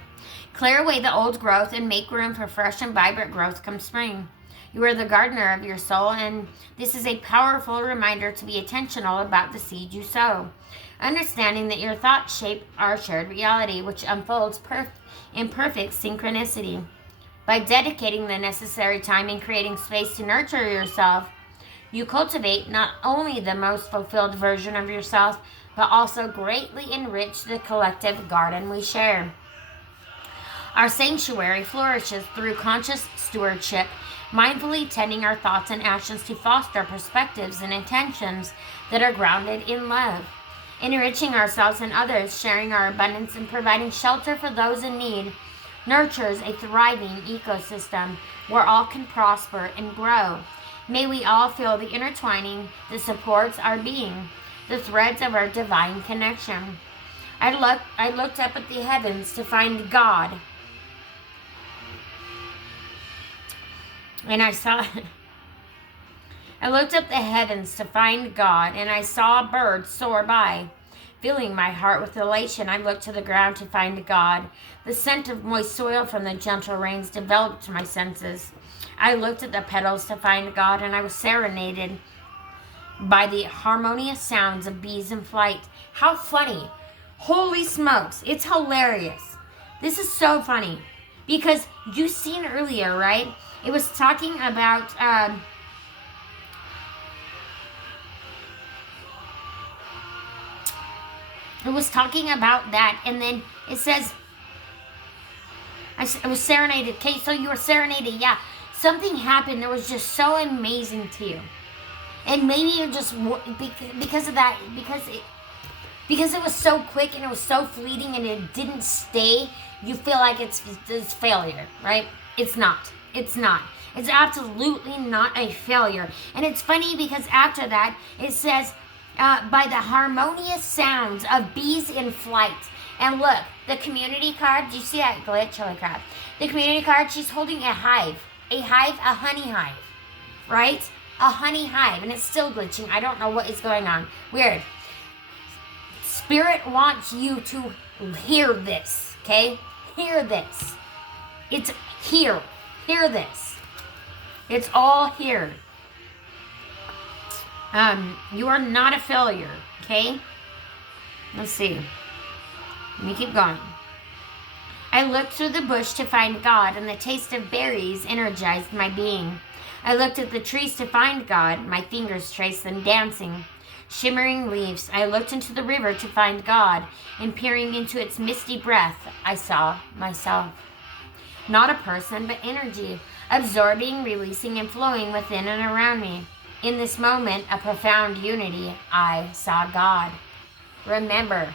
clear away the old growth and make room for fresh and vibrant growth come spring. You are the gardener of your soul, and this is a powerful reminder to be intentional about the seed you sow. Understanding that your thoughts shape our shared reality, which unfolds in perfect synchronicity. By dedicating the necessary time and creating space to nurture yourself, you cultivate not only the most fulfilled version of yourself, but also greatly enrich the collective garden we share. Our sanctuary flourishes through conscious stewardship, mindfully tending our thoughts and actions to foster perspectives and intentions that are grounded in love. Enriching ourselves and others, sharing our abundance, and providing shelter for those in need nurtures a thriving ecosystem where all can prosper and grow. May we all feel the intertwining that supports our being, the threads of our divine connection. I looked up at the heavens to find God. And I looked up the heavens to find God, and I saw a bird soar by. Filling my heart with elation, I looked to the ground to find God. The scent of moist soil from the gentle rains developed my senses. I looked at the petals to find God, and I was serenaded by the harmonious sounds of bees in flight. How funny. Holy smokes. It's hilarious. This is so funny. Because you seen earlier, right? It was talking about... It was talking about that, and then it says, I was serenaded. Okay, so you were serenaded, yeah. Something happened that was just so amazing to you. And maybe you're just, because of that, because it was so quick and it was so fleeting and it didn't stay, you feel like it's failure, right? It's not. It's not. It's absolutely not a failure. And it's funny because after that, it says, by the harmonious sounds of bees in flight. And look, the community card, do you see that glitch? Holy crap. The community card, she's holding a hive. A honey hive, right? A honey hive, and it's still glitching. I don't know what is going on. Weird. Spirit wants you to hear this, okay? Hear this. It's here. Hear this. It's all here. You are not a failure, okay? Let's see. Let me keep going. I looked through the bush to find God, and the taste of berries energized my being. I looked at the trees to find God, my fingers traced them dancing. Shimmering leaves, I looked into the river to find God, and peering into its misty breath, I saw myself. Not a person, but energy, absorbing, releasing, and flowing within and around me. In this moment of profound unity, I saw God. Remember,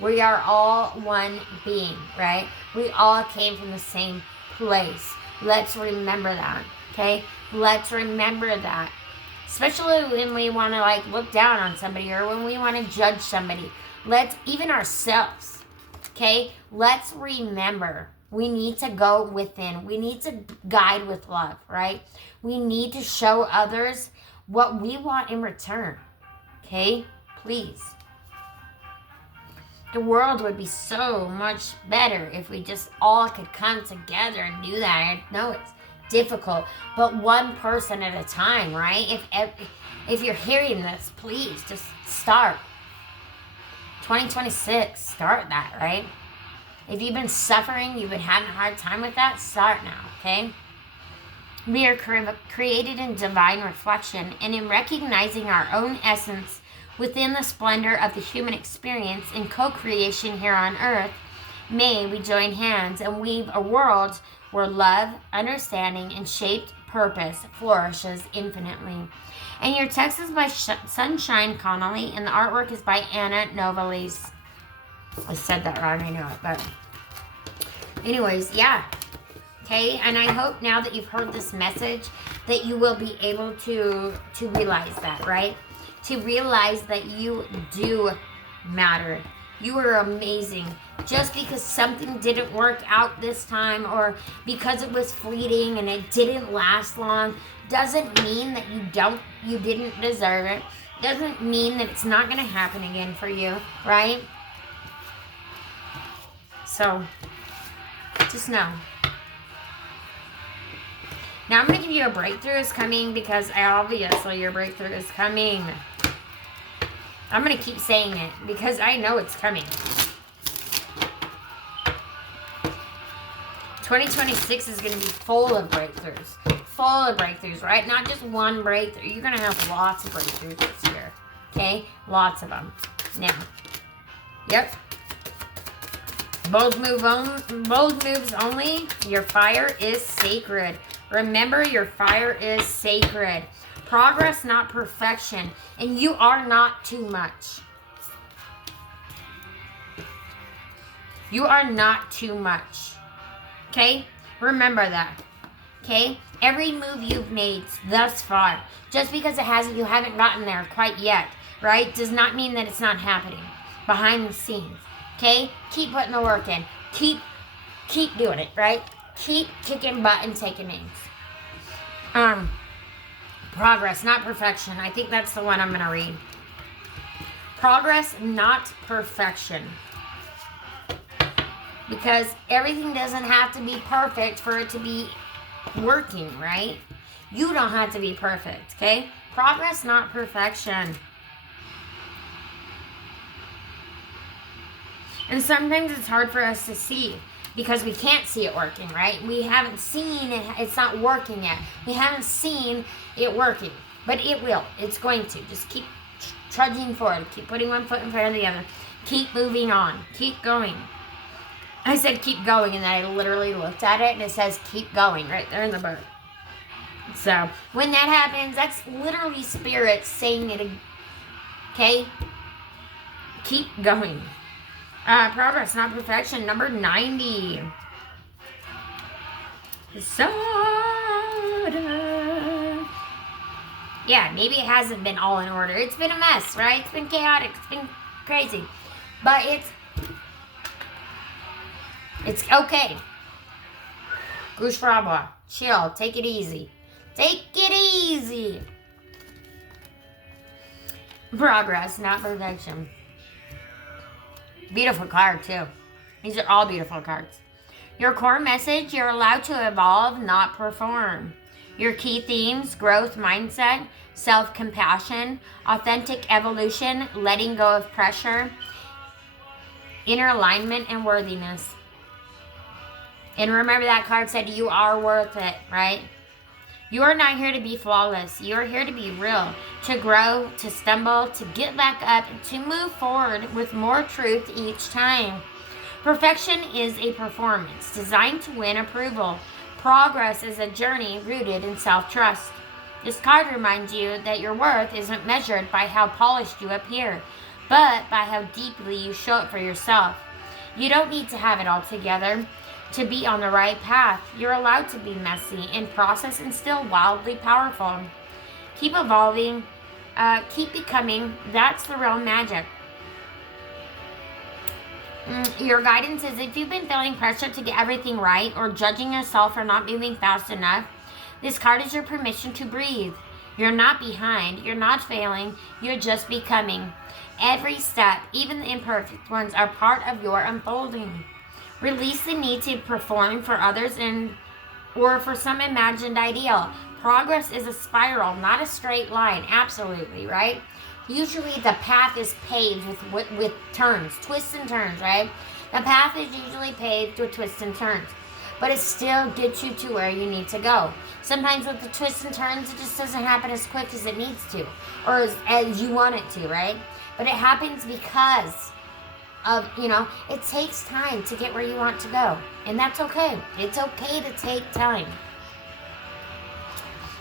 we are all one being, right? We all came from the same place. Let's remember that, okay? Let's remember that. Especially when we want to look down on somebody or when we want to judge somebody. Even ourselves, okay? Let's remember. We need to go within. We need to guide with love, right? We need to show others what we want in return, okay? Please. The world would be so much better if we just all could come together and do that. I know it's difficult, but one person at a time, right? If you're hearing this, please just start. 2026, start that, right? If you've been suffering, you've been having a hard time with that, start now, okay? We are created in divine reflection, and in recognizing our own essence within the splendor of the human experience in co-creation here on earth, may we join hands and weave a world where love, understanding, and shaped purpose flourishes infinitely. And your text is by Sunshine Connolly, and the artwork is by Anna Novalis. I said that wrong, I know it, but anyways, yeah. Okay, and I hope now that you've heard this message that you will be able to realize that, right? To realize that you do matter. You are amazing. Just because something didn't work out this time or because it was fleeting and it didn't last long doesn't mean that you didn't deserve it. Doesn't mean that it's not going to happen again for you, right? So, just know. Now I'm going to give you a breakthrough is coming because obviously your breakthrough is coming. I'm going to keep saying it because I know it's coming. 2026 is going to be full of breakthroughs. Full of breakthroughs, right? Not just one breakthrough. You're going to have lots of breakthroughs this year. Okay? Lots of them. Now. Yep. Bold moves only. Your fire is sacred. Remember, your fire is sacred. Progress, not perfection. And you are not too much. You are not too much. Okay? Remember that. Okay? Every move you've made thus far, just because you haven't gotten there quite yet, right? Does not mean that it's not happening behind the scenes. Okay? Keep putting the work in. Keep doing it, right? Keep kicking butt and taking names. Progress, not perfection. I think that's the one I'm going to read. Progress, not perfection. Because everything doesn't have to be perfect for it to be working, right? You don't have to be perfect, okay? Progress, not perfection. And sometimes it's hard for us to see because we can't see it working, right? We haven't seen it. It's not working yet. We haven't seen it working, but it will. It's going to. Just keep trudging forward. Keep putting one foot in front of the other. Keep moving on. Keep going. I said keep going, and then I literally looked at it, and it says keep going right there in the book. So when that happens, that's literally spirit saying it, okay? Keep going. Progress, not perfection. Number 90. Sodom. Yeah, maybe it hasn't been all in order. It's been a mess, right? It's been chaotic. It's been crazy. But it's okay. Gushfraba. Chill. Take it easy. Take it easy. Progress, not perfection. Beautiful card, too. These are all beautiful cards. Your core message, you're allowed to evolve, not perform. Your key themes, growth mindset, self-compassion, authentic evolution, letting go of pressure, inner alignment, and worthiness. And remember that card said you are worth it, right? You are not here to be flawless. You are here to be real, to grow, to stumble, to get back up, and to move forward with more truth each time. Perfection is a performance designed to win approval. Progress is a journey rooted in self-trust. This card reminds you that your worth isn't measured by how polished you appear, but by how deeply you show up for yourself. You don't need to have it all together to be on the right path. You're allowed to be messy in process and still wildly powerful. Keep evolving, keep becoming. That's the real magic. Your guidance is if you've been feeling pressure to get everything right or judging yourself for not moving fast enough, this card is your permission to breathe. You're not behind. You're not failing. You're just becoming. Every step, even the imperfect ones, are part of your unfolding. Release the need to perform for others or for some imagined ideal. Progress is a spiral, not a straight line. Absolutely, right? Usually the path is paved with turns, twists and turns, right? The path is usually paved with twists and turns, but it still gets you to where you need to go. Sometimes with the twists and turns, it just doesn't happen as quick as it needs to, or as you want it to, right? But it happens because of, it takes time to get where you want to go, and that's okay. It's okay to take time.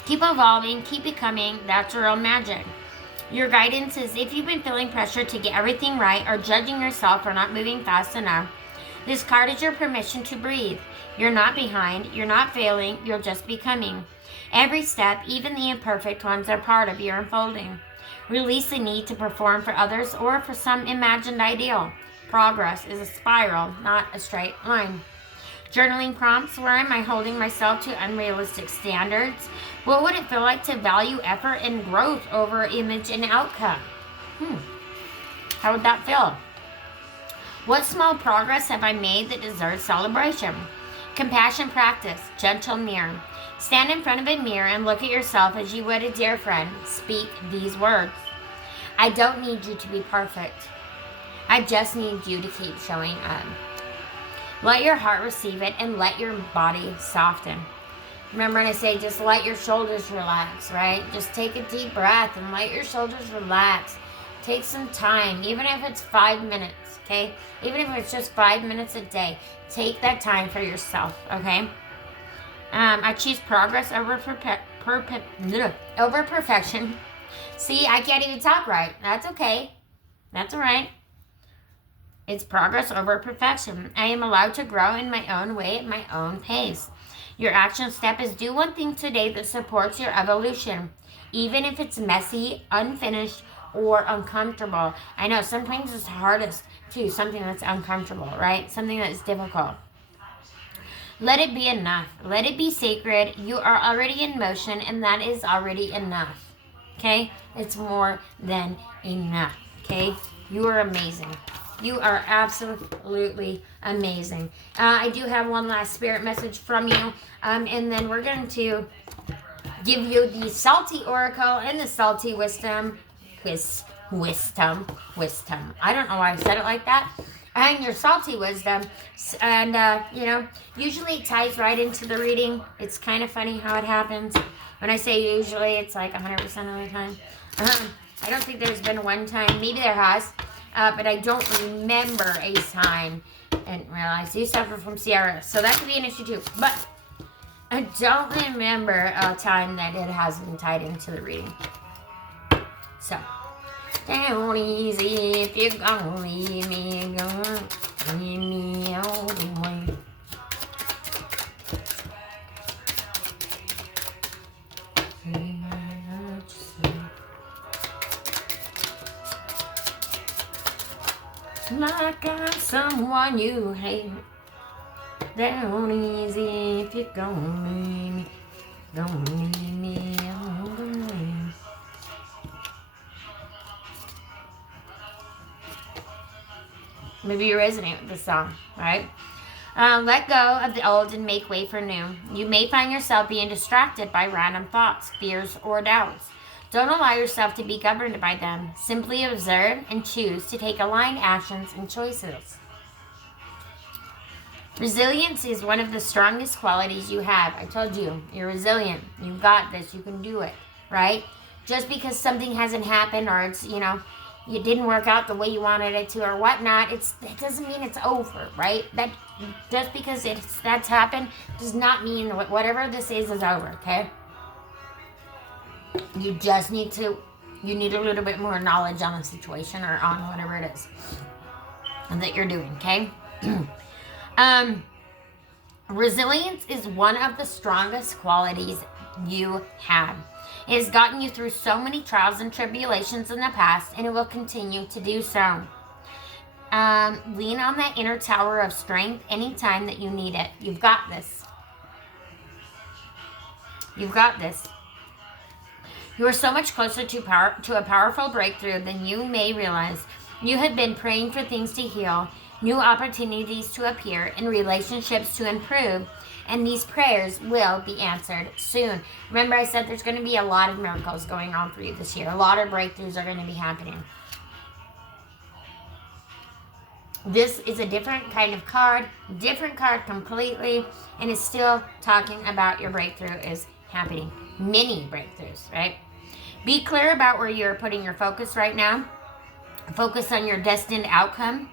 Keep evolving, keep becoming. That's real magic. Your guidance is if you've been feeling pressure to get everything right or judging yourself for not moving fast enough, this card is your permission to breathe. You're not behind, you're not failing, you're just becoming. Every step, even the imperfect ones, are part of your unfolding. Release the need to perform for others or for some imagined ideal. Progress is a spiral, not a straight line. Journaling prompts, where am I holding myself to unrealistic standards? What would it feel like to value effort and growth over image and outcome? How would that feel? What small progress have I made that deserves celebration? Compassion practice, gentle mirror. Stand in front of a mirror and look at yourself as you would a dear friend. Speak these words. I don't need you to be perfect. I just need you to keep showing up. Let your heart receive it and let your body soften. Remember when I say just let your shoulders relax, right? Just take a deep breath and let your shoulders relax. Take some time, even if it's 5 minutes, okay? Even if it's just 5 minutes a day, take that time for yourself, okay? I choose progress over perfection. See, I can't even talk right. That's okay. That's all right. It's progress over perfection. I am allowed to grow in my own way at my own pace. Your action step is do one thing today that supports your evolution, even if it's messy, unfinished, or uncomfortable. I know sometimes it's hardest to something that's uncomfortable, right? Something that's difficult. Let it be enough. Let it be sacred. You are already in motion, and that is already enough. Okay? It's more than enough. Okay? You are amazing. You are absolutely amazing. I do have one last spirit message from you, and then we're going to give you the salty oracle and the salty wisdom. Wisdom. I don't know why I said it like that. And your salty wisdom, and usually it ties right into the reading. It's kind of funny how it happens. When I say usually, it's like 100% of the time. I don't think there's been one time. Maybe there has. But I don't remember a time, and realize you suffer from CRS, so that could be an issue too. But I don't remember a time that it has been tied into the reading. So, down easy if you're gonna leave me, gonna leave me all the way. like I'm someone you hate. Down easy if you're gonna leave me. Don't leave me all the way. Maybe you resonate with this song, right? Let go of the old and make way for new. You may find yourself being distracted by random thoughts, fears, or doubts. Don't allow yourself to be governed by them. Simply observe and choose to take aligned actions and choices. Resilience is one of the strongest qualities you have. I told you, you're resilient. You've got this. You can do it, right? Just because something hasn't happened or it's, it didn't work out the way you wanted it to or whatnot, that doesn't mean it's over, right? That just because that's happened does not mean whatever this is over, okay? You just need a little bit more knowledge on the situation or on whatever it is that you're doing, okay? Resilience is one of the strongest qualities you have. It has gotten you through so many trials and tribulations in the past, and it will continue to do so. Lean on that inner tower of strength anytime that you need it. You've got this. You've got this. You are so much closer to a powerful breakthrough than you may realize. You have been praying for things to heal, new opportunities to appear, and relationships to improve, and these prayers will be answered soon. Remember, I said there's going to be a lot of miracles going on for you this year. A lot of breakthroughs are going to be happening. This is a different kind of card, different card completely, and it's still talking about your breakthrough is happening. Many breakthroughs, right? Be clear about where you're putting your focus right now. Focus on your destined outcome.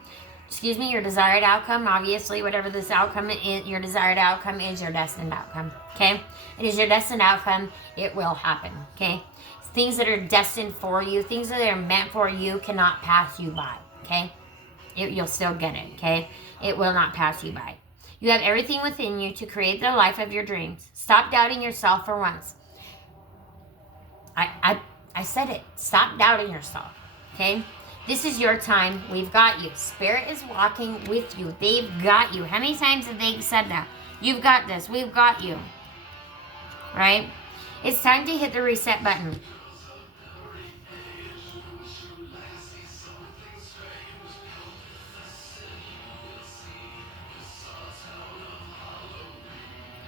Your desired outcome. Obviously, whatever this outcome is, your desired outcome is your destined outcome, okay? It is your destined outcome. It will happen, okay? Things that are destined for you, things that are meant for you cannot pass you by, okay? You'll still get it, okay? It will not pass you by. You have everything within you to create the life of your dreams. Stop doubting yourself for once. I said it. Stop doubting yourself, okay? This is your time. We've got you. Spirit is walking with you. They've got you. How many times have they said that? You've got this. We've got you. Right? It's time to hit the reset button.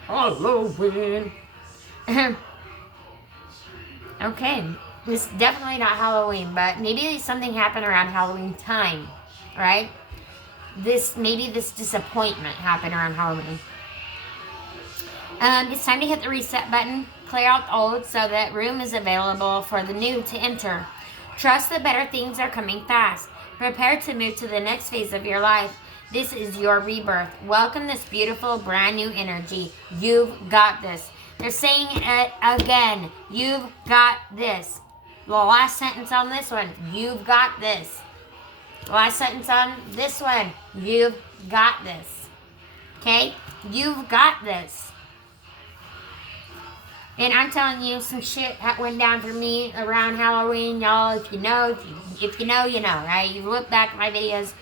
Halloween. Okay. It's definitely not Halloween, but maybe something happened around Halloween time, right? Maybe this disappointment happened around Halloween. It's time to hit the reset button, clear out the old so that room is available for the new to enter. Trust that better things are coming fast. Prepare to move to the next phase of your life. This is your rebirth. Welcome this beautiful brand new energy. You've got this. They're saying it again. You've got this. The last sentence on this one, you've got this. The last sentence on this one, you've got this. Okay? You've got this. And I'm telling you, some shit went down for me around Halloween, y'all. If you know, you know, right? You look back at my videos,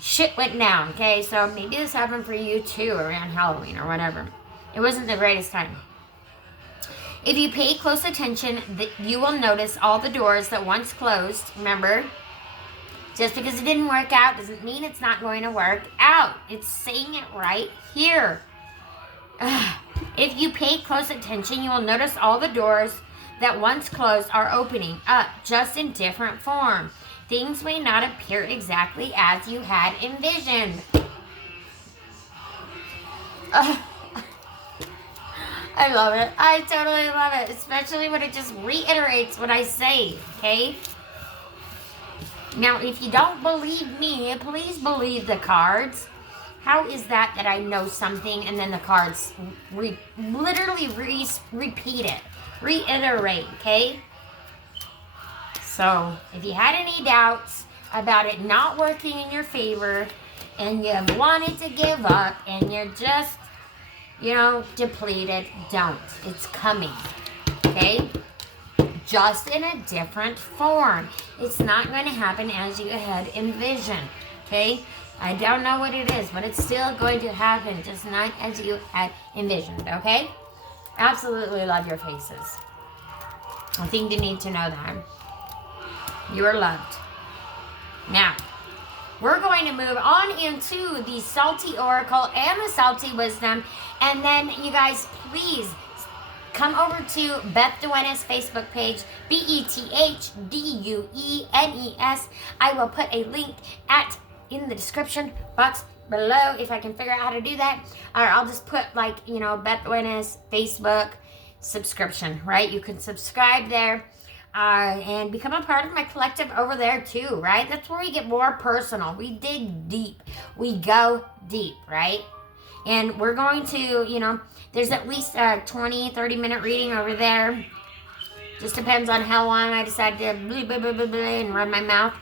shit went down, okay? So maybe this happened for you too around Halloween or whatever. It wasn't the greatest time. If you pay close attention, you will notice all the doors that once closed. Remember, just because it didn't work out doesn't mean it's not going to work out. It's saying it right here. If you pay close attention, you will notice all the doors that once closed are opening up, just in different form. Things may not appear exactly as you had envisioned. I love it. I totally love it, especially when it just reiterates what I say, okay? Now, if you don't believe me, please believe the cards. How is that I know something and then the cards literally repeat it, reiterate, okay? So, if you had any doubts about it not working in your favor and you wanted to give up and you're just, depleted, don't. It's coming, okay? Just in a different form. It's not going to happen as you had envisioned. okay? I don't know what it is, but it's still going to happen, just not as you had envisioned, okay? Absolutely love your faces. I think you need to know that. You are loved. Now, we're going to move on into the Salty Oracle and the Salty Wisdom. And then, you guys, please come over to Beth Duenas' Facebook page, BETHDUENES. I will put a link in the description box below if I can figure out how to do that. Or I'll just put, like, you know, Beth Duenas' Facebook subscription, right? You can subscribe there. And become a part of my collective over there too, right? That's where we get more personal. We dig deep. We go deep, right? And we're going to, you know, there's at least a 20, 30-minute reading over there. Just depends on how long I decide to blah, blah, blah, blah, blah, and run my mouth.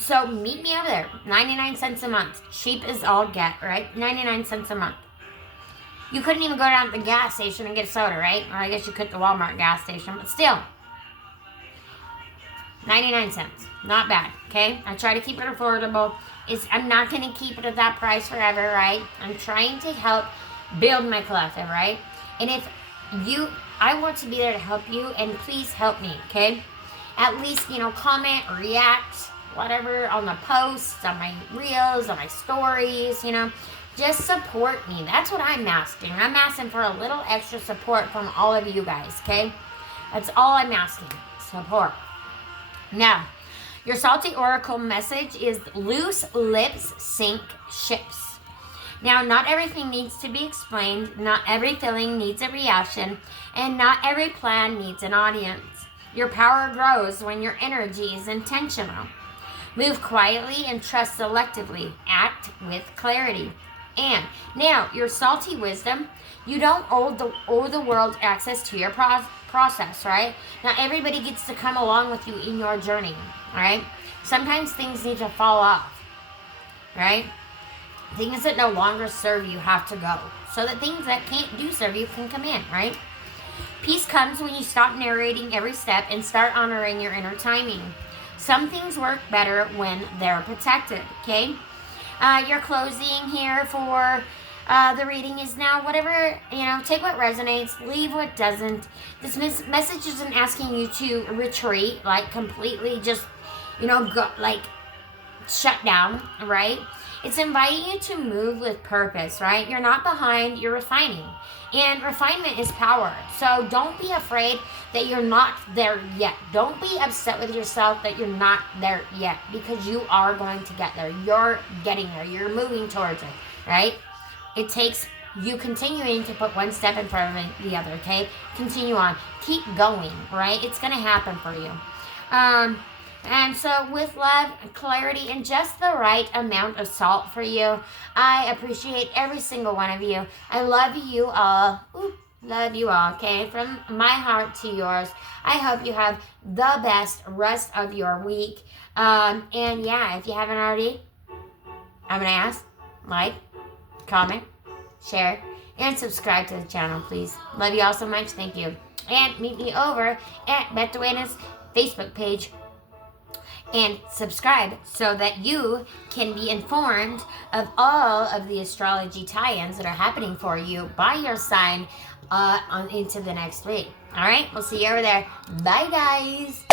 So meet me over there. 99 cents a month. Cheap as all get, right? 99 cents a month. You couldn't even go down to the gas station and get a soda, right? Or I guess you could at the Walmart gas station, but still. 99 cents. Not bad, okay? I try to keep it affordable. I'm not going to keep it at that price forever, right? I'm trying to help build my collective, right? And if I want to be there to help you, and please help me, okay? At least, you know, comment, react, whatever, on the posts, on my reels, on my stories, you know. Just support me. That's what I'm asking. I'm asking for a little extra support from all of you guys, okay? That's all I'm asking. Support. Now, your Salty Oracle message is loose lips sink ships. Now, not everything needs to be explained. Not every feeling needs a reaction. And not every plan needs an audience. Your power grows when your energy is intentional. Move quietly and trust selectively. Act with clarity. And now, your Salty Wisdom, you don't owe the world access to your process, right? Not everybody gets to come along with you in your journey, right? Sometimes things need to fall off, right? Things that no longer serve you have to go, so that things that do serve you can come in, right? Peace comes when you stop narrating every step and start honoring your inner timing. Some things work better when they're protected, okay? Your closing here for the reading is now whatever, you know, take what resonates, leave what doesn't. This message isn't asking you to retreat, like completely just, you know, go, like shut down, right? It's inviting you to move with purpose, right? You're not behind, you're refining. And refinement is power. So don't be afraid that you're not there yet. Don't be upset with yourself that you're not there yet, because you are going to get there. You're getting there. You're moving towards it, right? It takes you continuing to put one step in front of the other, okay? Continue on. Keep going, right? It's going to happen for you. And so with love, clarity, and just the right amount of salt for you, I appreciate every single one of you. I love you all. Love you all, okay? From my heart to yours. I hope you have the best rest of your week. And yeah, if you haven't already, I'm going to ask, like, comment, share, and subscribe to the channel, please. Love you all so much. Thank you. And meet me over at Beth Duenas' Facebook page. And subscribe so that you can be informed of all of the astrology tie-ins that are happening for you by your sign into the next week. All right, we'll see you over there. Bye, guys.